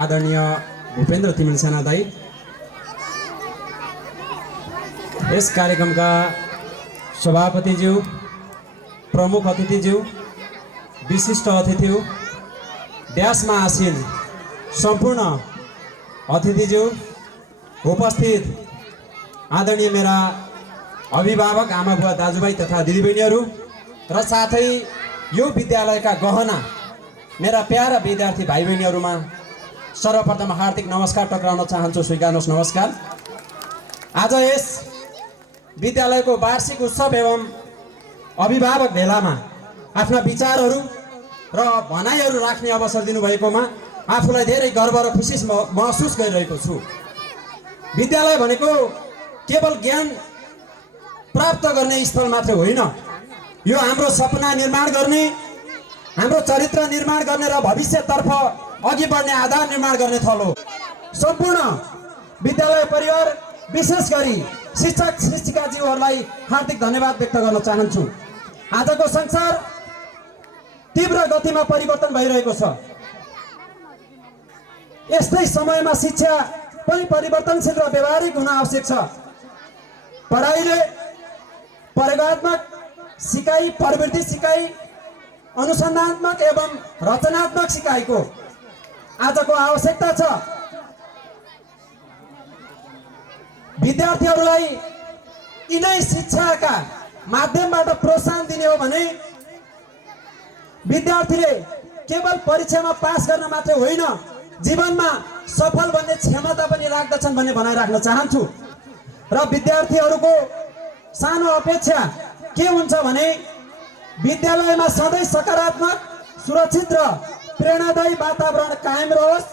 आदरणीय भूपेन्द्र तिमिल सेना दाई, यस कार्यक्रमका सभापतिज्यू, प्रमुख अतिथिज्यू, विशिष्ट अतिथिज्यू, ड्यासमा आसीन सम्पूर्ण अतिथिज्यू, उपस्थित आदरणीय मेरा अभिभावक आमा बुवा दाजुभाइ तथा दिदीबहिनीहरू र साथै यो विद्यालयका गहना मेरा प्यारा विद्यार्थी भाइ बहिनीहरूमा सर्वप्रथम हार्दिक नमस्कार टक्राउन चाहन्छु। स्वीकार्नुहोस् नमस्कार। आज यस विद्यालयको वार्षिक उत्सव एवं अभिभावक भेलामा आफ्ना विचारहरू र भनाइहरू राख्ने अवसर दिनुभएकोमा आफूलाई धेरै गर्व र खुसी महसुस गरिरहेको छु। विद्यालय भनेको केवल ज्ञान प्राप्त गर्ने स्थल मात्र होइन, यो हाम्रो सपना निर्माण गर्ने, हाम्रो चरित्र निर्माण गर्ने र भविष्यतर्फ अघि बढ्ने आधार निर्माण गर्ने थल हो। सम्पूर्ण विद्यालय परिवार, विशेष गरी शिक्षक शिक्षिकाज्यूहरूलाई हार्दिक धन्यवाद व्यक्त गर्न चाहन्छु। आजको संसार तीव्र गतिमा परिवर्तन भइरहेको छ। यस्तै समयमा शिक्षा पनि परिवर्तनशील र व्यवहारिक हुन आवश्यक छ। पढाइले प्रयोगात्मक सिकाइ, प्रवृत्ति सिकाइ, अनुसन्धानात्मक एवं रचनात्मक सिकाइको आजको आवश्यकता छ। विद्यार्थीहरूलाई यिनै शिक्षाका माध्यमबाट प्रोत्साहन दिने हो भने विद्यार्थीले केवल परीक्षामा पास गर्न मात्रै होइन, जीवनमा सफल बन्ने क्षमता पनि राख्दछन् भन्ने भनाइराख्न चाहन्छु। र विद्यार्थीहरूको सानो अपेक्षा के हुन्छ भने विद्यालयमा सधैँ सकारात्मक, सुरक्षित र प्रेरणादायी वातावरण कायम रहोस्,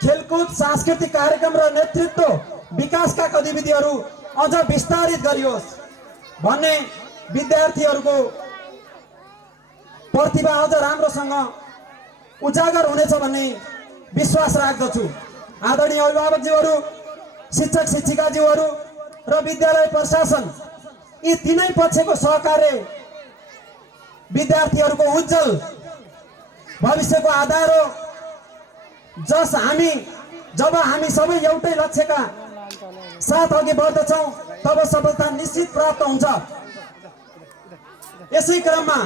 खेलकुद, सांस्कृतिक कार्यक्रम र नेतृत्व विकासका गतिविधिहरू अझ विस्तारित गरियोस् भन्ने, विद्यार्थीहरूको प्रतिभा अझ राम्रोसँग उजागर हुनेछ भन्ने विश्वास राख्दछु। आदरणीय अभिभावकज्यूहरू, शिक्षक शिक्षिकाज्यूहरू र विद्यालय प्रशासन, यी तीनै पक्षको सहकार्य विद्यार्थीहरूको उज्जवल भविष्यको आधार हो। जब हामी सबै एउटै लक्ष्यका साथ अघि बढ्दछौँ तब सफलता निश्चित प्राप्त हुन्छ। यसै क्रममा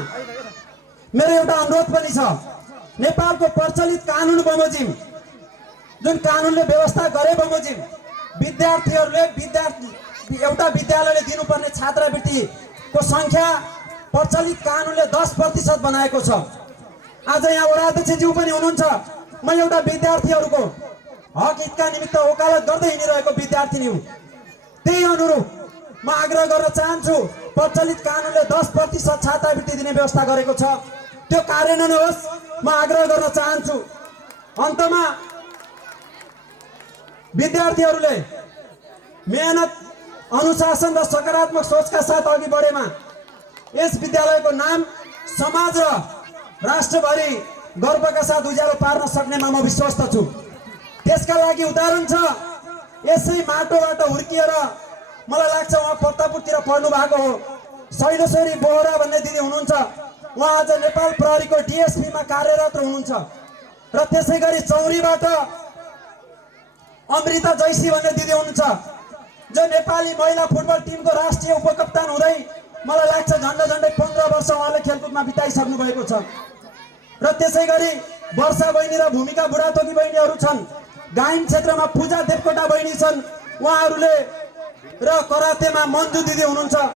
मेरो एउटा अनुरोध पनि छ। नेपालको प्रचलित कानुन बमोजिम, जुन कानुनले व्यवस्था गरे बमोजिम विद्यार्थीहरूले एउटा विद्यालयले दिनुपर्ने छात्रवृत्तिको संख्या प्रचलित कानुनले 10% बनाएको छ। आज यहाँ वडाध्यक्षज्यू पनि हुनुहुन्छ। म एउटा विद्यार्थीहरूको हक हितका निमित्त वकालत गर्दै हिँडिरहेको विद्यार्थी हुँ। त्यही अनुरूप म आग्रह गर्न चाहन्छु, प्रचलित कानुनले 10% छात्रवृत्ति दिने व्यवस्था गरेको छ, त्यो कार्यान्वयन होस्, म आग्रह गर्न चाहन्छु। अन्तमा विद्यार्थीहरूले मेहनत, अनुशासन र सकारात्मक सोचका साथ अघि बढेमा यस विद्यालयको नाम समाज र राष्ट्रभरि गर्वका साथ उज्यालो पार्न सक्नेमा म विश्वस्त छु। त्यसका लागि उदाहरण छ। यसै माटोबाट हुर्किएर मलाई लाग्छ उहाँ पत्तापुरतिर पढ्नु भएको हो, शैलेश्वरी बोहरा भन्ने दिदी हुनुहुन्छ। उहाँ आज नेपाल प्रहरीको डिएसपीमा कार्यरत हुनुहुन्छ। र त्यसै गरी चौरीबाट अमृता जैसी भन्ने दिदी हुनुहुन्छ, जो नेपाली महिला फुटबल टिमको राष्ट्रिय उपकप्तान हुँदै मलाई लाग्छ झन्डै 15 वर्ष उहाँले खेलकुदमा बिताइसक्नु भएको छ। र त्यसै गरी वर्षा बहिनी र भूमिका बुढाथोकी बहिनीहरू छन्। गायन क्षेत्रमा पूजा देवकोटा बहिनी छन्, उहाँहरूले र करातेमा मन्जु दिदी हुनुहुन्छ।